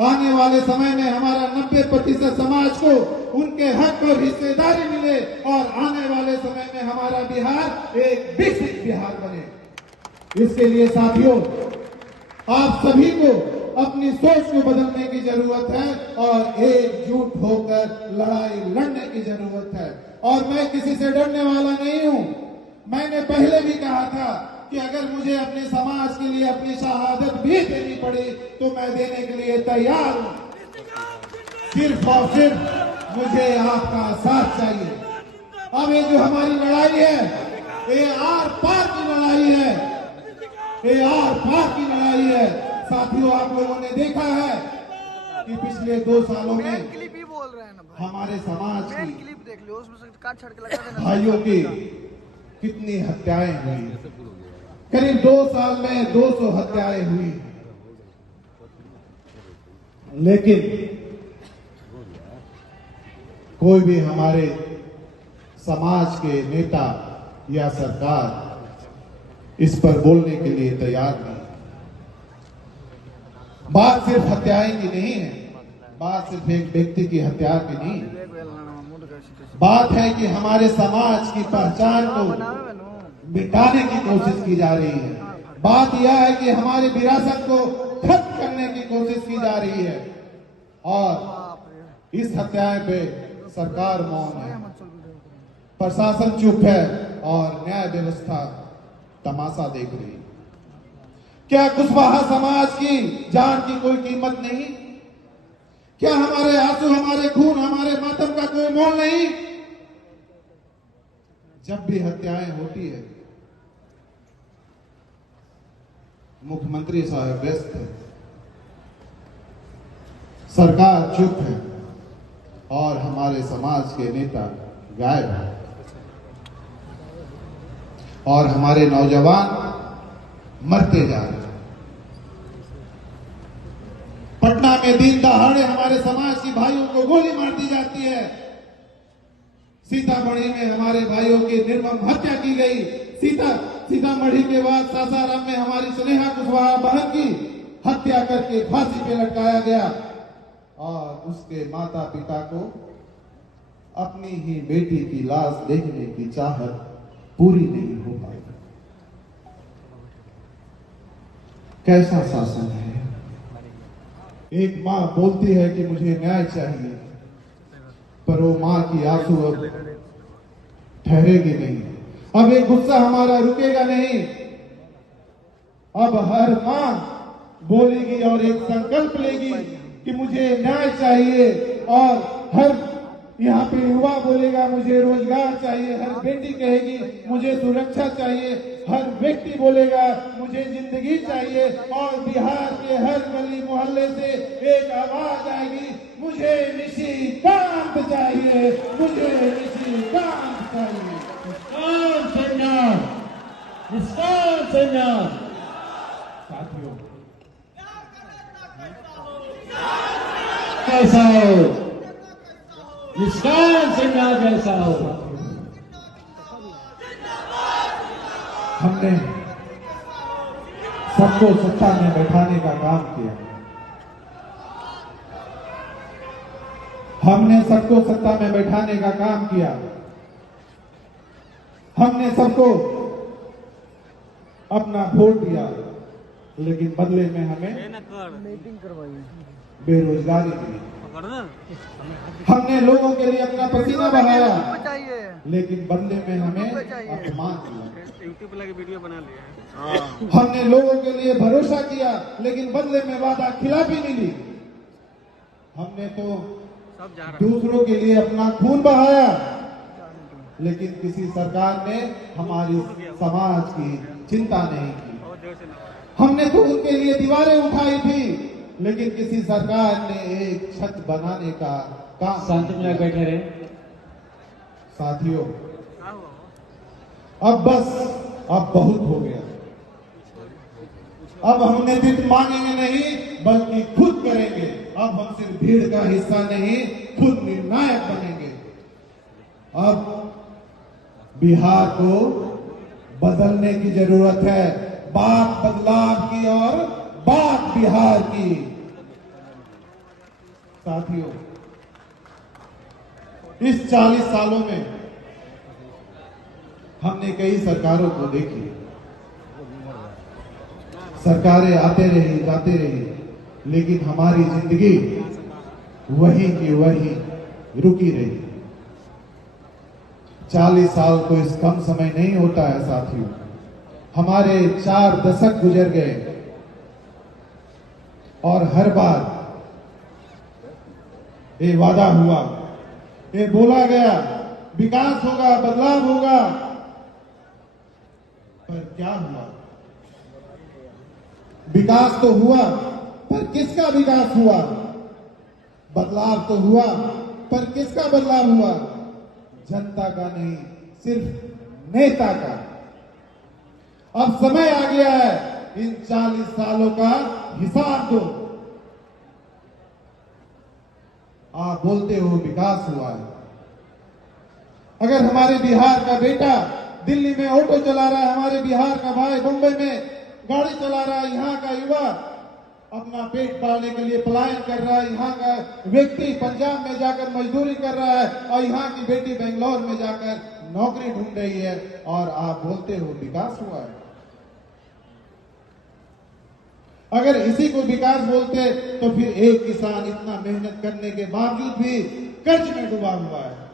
आने वाले समय में हमारा 90% समाज को उनके हक और हिस्सेदारी मिले और आने वाले समय में हमारा बिहार एक विकसित बिहार बने। इसके लिए साथियों, आप सभी को अपनी सोच को बदलने की जरूरत है और एकजुट होकर लड़ाई लड़ने की जरूरत है। और मैं किसी से डरने वाला नहीं हूं। मैंने पहले भी कहा था कि अगर मुझे अपने समाज के लिए अपनी शहादत भी देनी पड़ी तो मैं देने के लिए तैयार हूं। सिर्फ और सिर्फ मुझे आपका साथ चाहिए। अब ये जो हमारी लड़ाई है, ये आर पार की लड़ाई है, ये आर पार की लड़ाई है। साथियों, आप लोगों ने देखा है कि पिछले 2 सालों में हमारे समाज की भाइयों की कितनी हत्याएं हुई। करीब 2 साल में 200 हत्याएं हुई। लेकिन कोई भी हमारे समाज के नेता या सरकार इस पर बोलने के लिए तैयार नहीं। बात सिर्फ हत्याएं की नहीं है, बात सिर्फ एक व्यक्ति की हत्या की नहीं। बात है कि हमारे समाज की पहचान को मिटाने की कोशिश की जा रही है। बात यह है कि हमारी विरासत को खत्म करने की कोशिश की जा रही है और इस हत्याएं पे सरकार मौन है, प्रशासन चुप है और न्याय व्यवस्था तमाशा देख रही है। क्या कुशवाहा समाज की जान की कोई कीमत नहीं? क्या हमारे आंसू, हमारे खून, हमारे मातम का कोई मोल नहीं? जब भी हत्याएं होती है, मुख्यमंत्री साहब व्यस्त है, सरकार चुप है और हमारे समाज के नेता गायब है और हमारे नौजवान मरते जा रहे हैं। पटना में दिन दहाड़े हमारे समाज की भाइयों को गोली मार दी जाती है। सीतामढ़ी में हमारे भाइयों की निर्मम हत्या की गई। सीतामढ़ी के बाद सासाराम में हमारी स्नेहा कुशवाहा बहन की हत्या करके फांसी पे लटकाया गया और उसके माता पिता को अपनी ही बेटी की लाश देखने की चाहत पूरी नहीं हो पाई। कैसा शासन है? एक मां बोलती है कि मुझे न्याय चाहिए, पर वो मां की आंसू अब ठहरेगी नहीं। अब एक गुस्सा हमारा रुकेगा नहीं। अब हर मां बोलेगी और एक संकल्प लेगी कि मुझे न्याय चाहिए और हर यहाँ पे युवा बोलेगा मुझे रोजगार चाहिए, हर बेटी कहेगी मुझे सुरक्षा चाहिए, हर व्यक्ति बोलेगा मुझे जिंदगी चाहिए और बिहार के हर गली मोहल्ले से एक आवाज आएगी, मुझे निशिकांत चाहिए, मुझे निशिकांत चाहिए। साथियों, कैसा हो निष्काम सिन्हा जैसा हो। हमने सबको सत्ता में बैठाने का काम किया। हमने सबको सत्ता में बैठाने का काम किया। हमने सबको अपना वोट दिया, लेकिन बदले में हमें बेरोजगारी दी। हमने लोगों के लिए अपना पसीना बहाया, लेकिन बदले में हमें अपमान किया। यूट्यूब लगे वीडियो बना लिया। हमने लोगों के लिए भरोसा किया, लेकिन बदले में वादा खिलाफी मिली। हमने तो दूसरों के लिए अपना खून बहाया, लेकिन किसी सरकार ने हमारी समाज की चिंता नहीं की। हमने तो उनके लिए दीवारें उठाई थी, लेकिन किसी सरकार ने एक छत बनाने का काम। शांति में बैठे रहे। साथियों, अब बस, अब बहुत हो गया। अब हम नेतृत्व मांगेंगे नहीं, बल्कि खुद करेंगे। अब हम सिर्फ भीड़ का हिस्सा नहीं, खुद निर्णायक बनेंगे। अब बिहार को बदलने की जरूरत है। बात बदलाव की और बात बिहार की। साथियों, इस 40 सालों में हमने कई सरकारों को देखी। सरकारें आते रही जाते रही, लेकिन हमारी जिंदगी वही की वही रुकी रही। 40 साल कोई कम समय नहीं होता है साथियों। हमारे 4 दशक गुजर गए और हर बार ये वादा हुआ, ये बोला गया विकास होगा, बदलाव होगा, पर क्या हुआ? विकास तो हुआ, पर किसका विकास हुआ? बदलाव तो हुआ, पर किसका बदलाव हुआ? जनता का नहीं, सिर्फ नेता का। अब समय आ गया है, इन 40 सालों का हिसाब दो। आप बोलते हो विकास हुआ है। अगर हमारे बिहार का बेटा दिल्ली में ऑटो चला रहा है, हमारे बिहार का भाई मुंबई में गाड़ी चला रहा है, यहाँ का युवा अपना पेट पालने के लिए पलायन कर रहा है, यहाँ का व्यक्ति पंजाब में जाकर मजदूरी कर रहा है और यहाँ की बेटी बेंगलोर में जाकर नौकरी ढूंढ रही है, और आप बोलते हो विकास हुआ है। अगर इसी को विकास बोलते तो फिर एक किसान इतना मेहनत करने के बावजूद भी कर्ज में डूबा हुआ है।